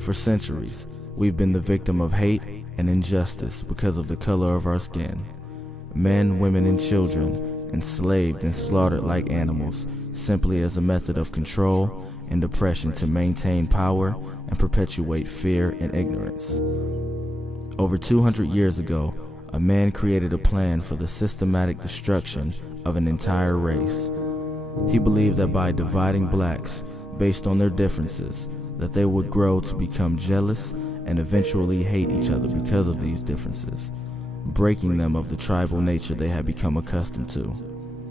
For centuries, we've been the victim of hate and injustice because of the color of our skin. Men, women, and children enslaved and slaughtered like animals simply as a method of control and oppression to maintain power and perpetuate fear and ignorance. Over 200 years ago, a man created a plan for the systematic destruction of an entire race. He believed that by dividing blacks based on their differences, that they would grow to become jealous and eventually hate each other because of these differences, breaking them of the tribal nature they had become accustomed to.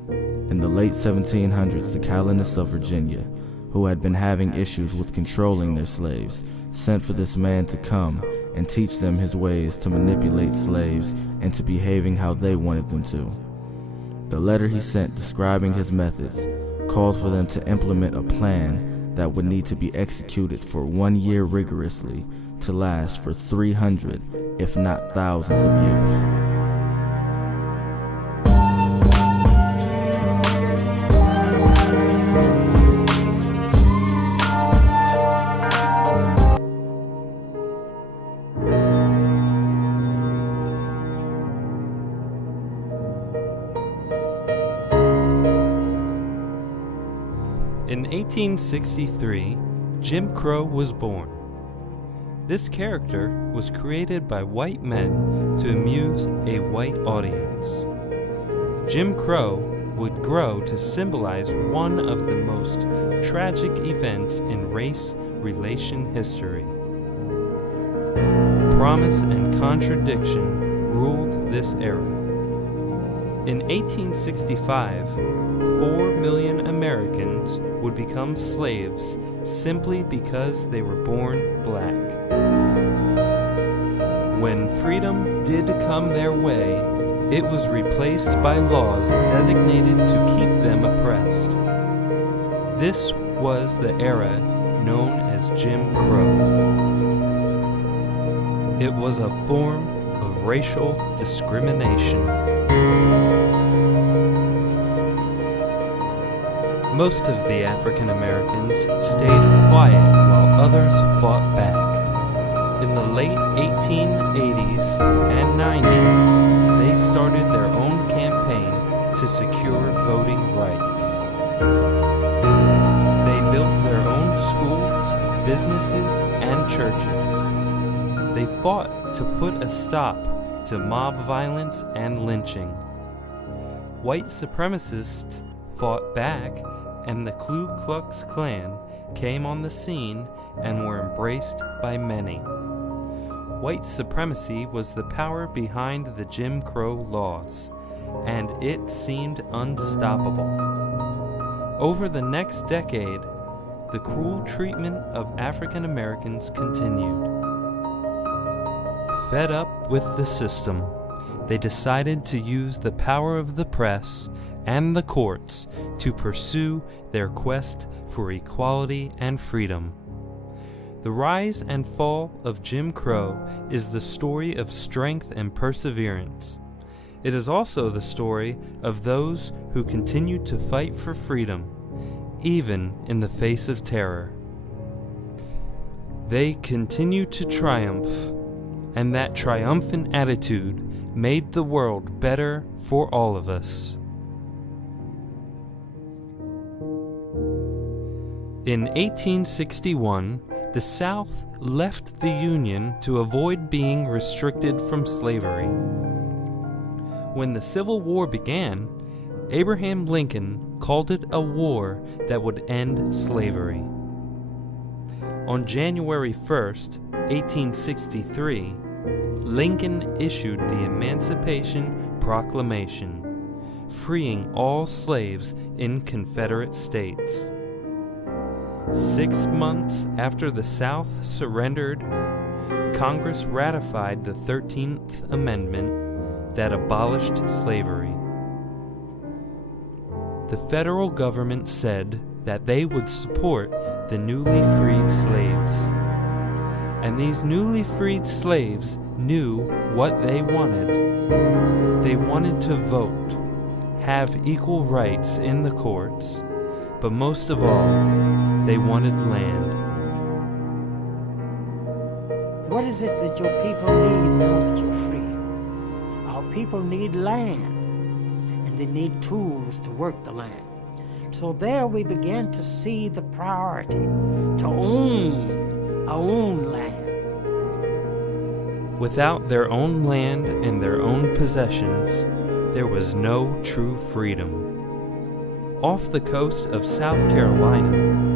In the late 1700s, the colonists of Virginia, who had been having issues with controlling their slaves, sent for this man to come and teach them his ways to manipulate slaves into behaving how they wanted them to. The letter he sent describing his methods called for them to implement a plan that would need to be executed for 1 year rigorously to last for 300, if not thousands of years. In 1863, Jim Crow was born. This character was created by white men to amuse a white audience. Jim Crow would grow to symbolize one of the most tragic events in race relation history. Promise and contradiction ruled this era. In 1865, 4 million Americans would become slaves simply because they were born black. When freedom did come their way, it was replaced by laws designated to keep them oppressed. This was the era known as Jim Crow. It was a form of racial discrimination. Most of the African Americans stayed quiet while others fought back. In the late 1880s and 90s, they started their own campaign to secure voting rights. They built their own schools, businesses, and churches. They fought to put a stop to mob violence and lynching. White supremacists fought back, and the Ku Klux Klan came on the scene and were embraced by many. White supremacy was the power behind the Jim Crow laws, and it seemed unstoppable. Over the next decade, the cruel treatment of African Americans continued. Fed up with the system, they decided to use the power of the press and the courts to pursue their quest for equality and freedom. The rise and fall of Jim Crow is the story of strength and perseverance. It is also the story of those who continue to fight for freedom, even in the face of terror. They continue to triumph, and that triumphant attitude made the world better for all of us. In 1861, the South left the Union to avoid being restricted from slavery. When the Civil War began, Abraham Lincoln called it a war that would end slavery. On January 1st, 1863, Lincoln issued the Emancipation Proclamation, freeing all slaves in Confederate states. 6 months after the South surrendered, Congress ratified the 13th Amendment that abolished slavery. The federal government said that they would support the newly freed slaves. And these newly freed slaves knew what they wanted. They wanted to vote, have equal rights in the courts, but most of all, they wanted land. What is it that your people need now that you're free? Our people need land, and they need tools to work the land. So there we began to see the priority to own our own land. Without their own land and their own possessions, there was no true freedom. Off the coast of South Carolina,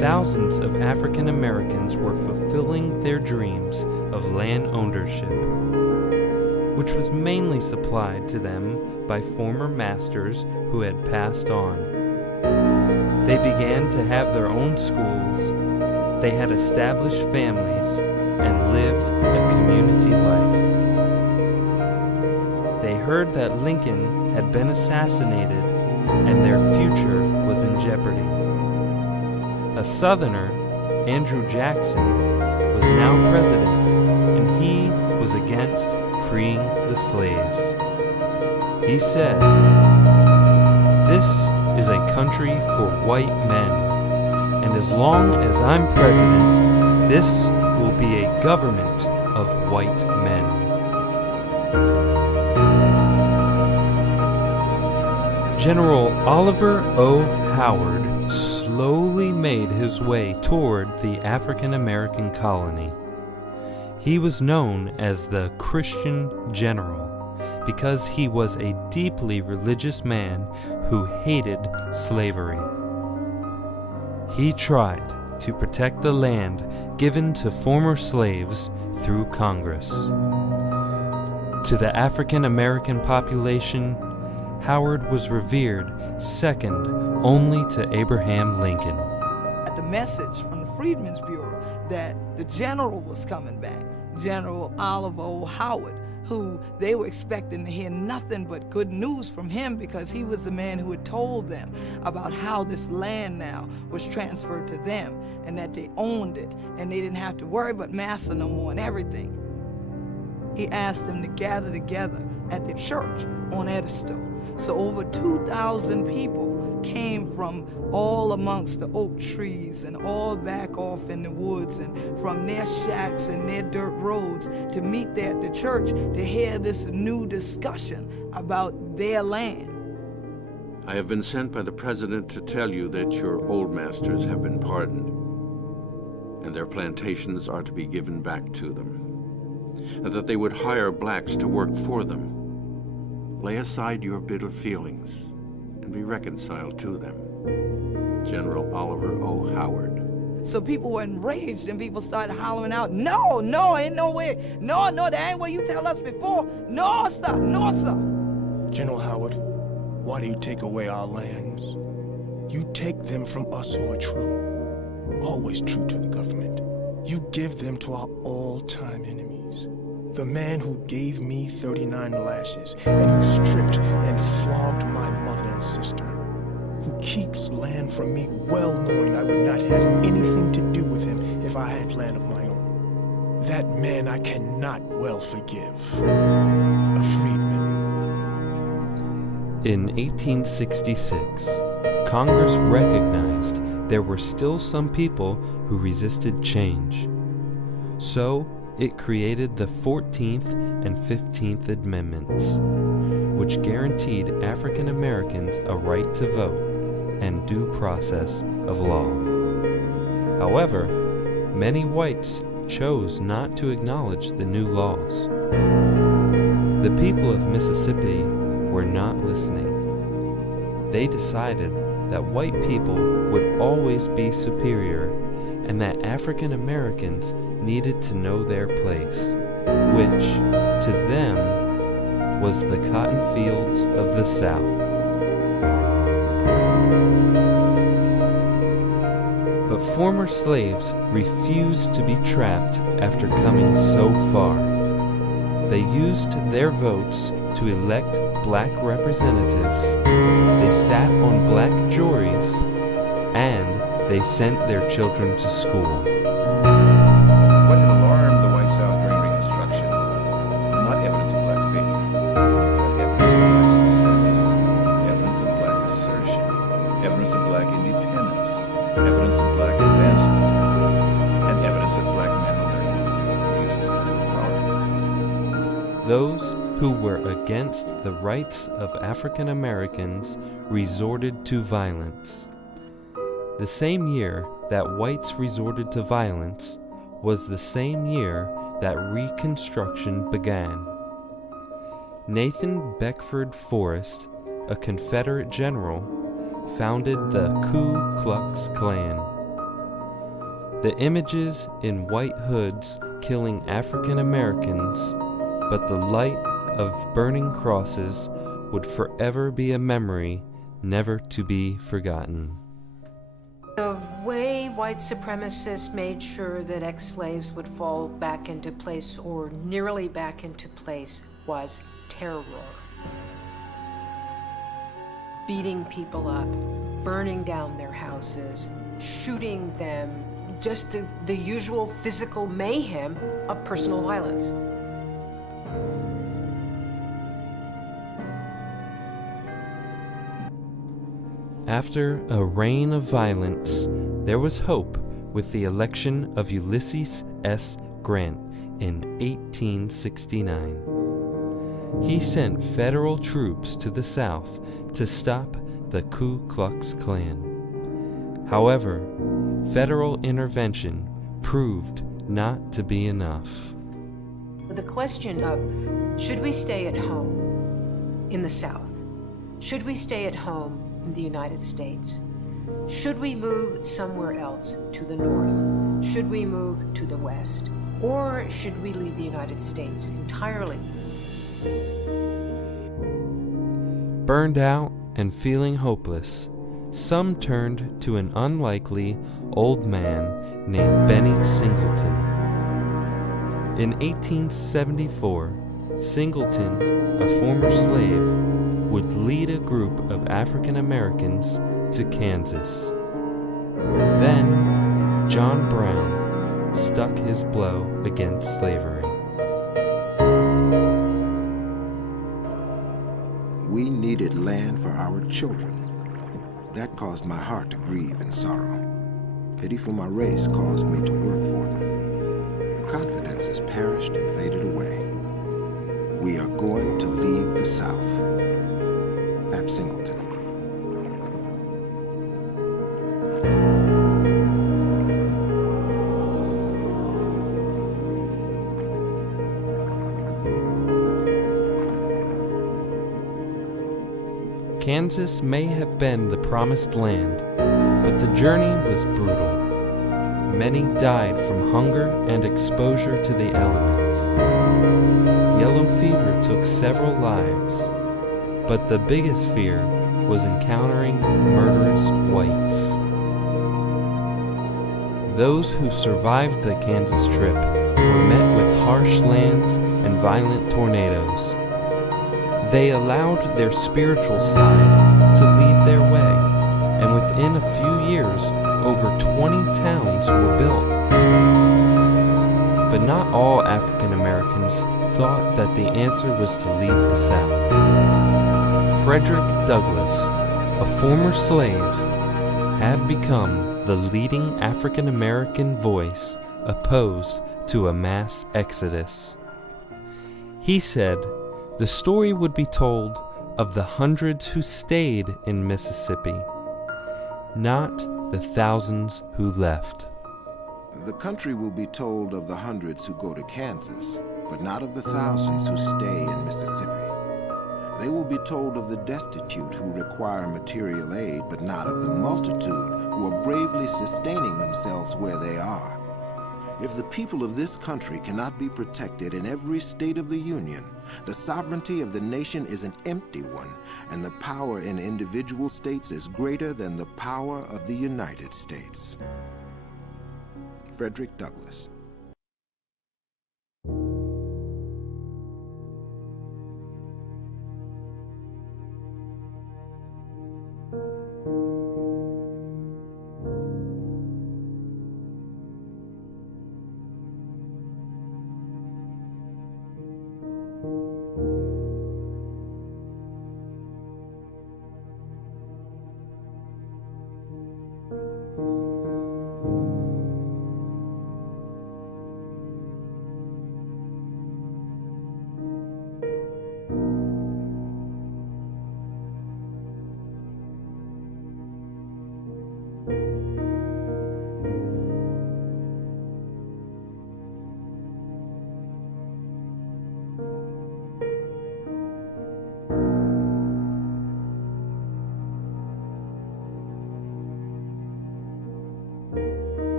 thousands of African Americans were fulfilling their dreams of land ownership, which was mainly supplied to them by former masters who had passed on. They began to have their own schools, they had established families, and lived a community life. They heard that Lincoln had been assassinated and their future was in jeopardy. A Southerner, Andrew Jackson, was now president, and he was against freeing the slaves. He said, "This is a country for white men, and as long as I'm president, this will be a government of white men." General Oliver O. Howard slowly made his way toward the African American colony. He was known as the Christian General because he was a deeply religious man who hated slavery. He tried to protect the land given to former slaves through Congress. To the African American population, Howard was revered second only to Abraham Lincoln. The message from the Freedmen's Bureau that the general was coming back, General Oliver O. Howard, who they were expecting to hear nothing but good news from him because he was the man who had told them about how this land now was transferred to them and that they owned it and they didn't have to worry about massa no more and everything. He asked them to gather together at the church on Edisto. So over 2,000 people came from all amongst the oak trees and all back off in the woods and from their shacks and their dirt roads to meet there at the church to hear this new discussion about their land. I have been sent by the president to tell you that your old masters have been pardoned and their plantations are to be given back to them, and that they would hire blacks to work for them. Lay aside your bitter feelings and be reconciled to them. General Oliver O. Howard. So people were enraged and people started hollering out, "No, ain't no way. No, that ain't what you tell us before. No, sir, no, sir." General Howard, why do you take away our lands? You take them from us who are true, always true to the government. You give them to our all-time enemies. The man who gave me 39 lashes and who stripped and flogged my mother and sister, who keeps land from me well knowing I would not have anything to do with him if I had land of my own. That man I cannot well forgive. A freedman. In 1866, Congress recognized there were still some people who resisted change. So, it created the 14th and 15th Amendments, which guaranteed African Americans a right to vote and due process of law. However, many whites chose not to acknowledge the new laws. The people of Mississippi were not listening. They decided that white people would always be superior and that African Americans needed to know their place, which, to them, was the cotton fields of the South. But former slaves refused to be trapped after coming so far. They used their votes to elect black representatives, they sat on black juries, and they sent their children to school. What had alarmed the white South during Reconstruction were not evidence of black failure, but evidence of black success, evidence of black assertion, evidence of black independence, evidence of black advancement, and evidence that black men were learning to use Those who were against the rights of African Americans resorted to violence. The same year that whites resorted to violence was the same year that Reconstruction began. Nathan Beckford Forrest, a Confederate general, founded the Ku Klux Klan. The images in white hoods killing African Americans, but the light of burning crosses would forever be a memory never to be forgotten. The way white supremacists made sure that ex-slaves would fall back into place or nearly back into place was terror. Beating people up, burning down their houses, shooting them, just the usual physical mayhem of personal violence. After a reign of violence, there was hope with the election of Ulysses S. Grant in 1869. He sent federal troops to the South to stop the Ku Klux Klan. However, federal intervention proved not to be enough. The question of, should we stay at home in the South? Should we stay at home in the United States? Should we move somewhere else to the north? Should we move to the west? Or should we leave the United States entirely? Burned out and feeling hopeless, some turned to an unlikely old man named Benny Singleton. In 1874, Singleton, a former slave, would lead a group of African Americans to Kansas. Then, John Brown stuck his blow against slavery. We needed land for our children. That caused my heart to grieve in sorrow. Pity for my race caused me to work for them. Confidence has perished and faded away. We are going to leave the South. Pap Singleton. Kansas may have been the promised land, but the journey was brutal. Many died from hunger and exposure to the elements. Yellow fever took several lives, but the biggest fear was encountering murderous whites. Those who survived the Kansas trip were met with harsh lands and violent tornadoes. They allowed their spiritual side to lead their way, and within a few years, over 20 towns were built. But not all African Americans thought that the answer was to leave the South. Frederick Douglass, a former slave, had become the leading African American voice opposed to a mass exodus. He said the story would be told of the hundreds who stayed in Mississippi, not the thousands who left. The country will be told of the hundreds who go to Kansas, but not of the thousands who stay in Mississippi. They will be told of the destitute who require material aid, but not of the multitude who are bravely sustaining themselves where they are. If the people of this country cannot be protected in every state of the Union, the sovereignty of the nation is an empty one, and the power in individual states is greater than the power of the United States. Frederick Douglass.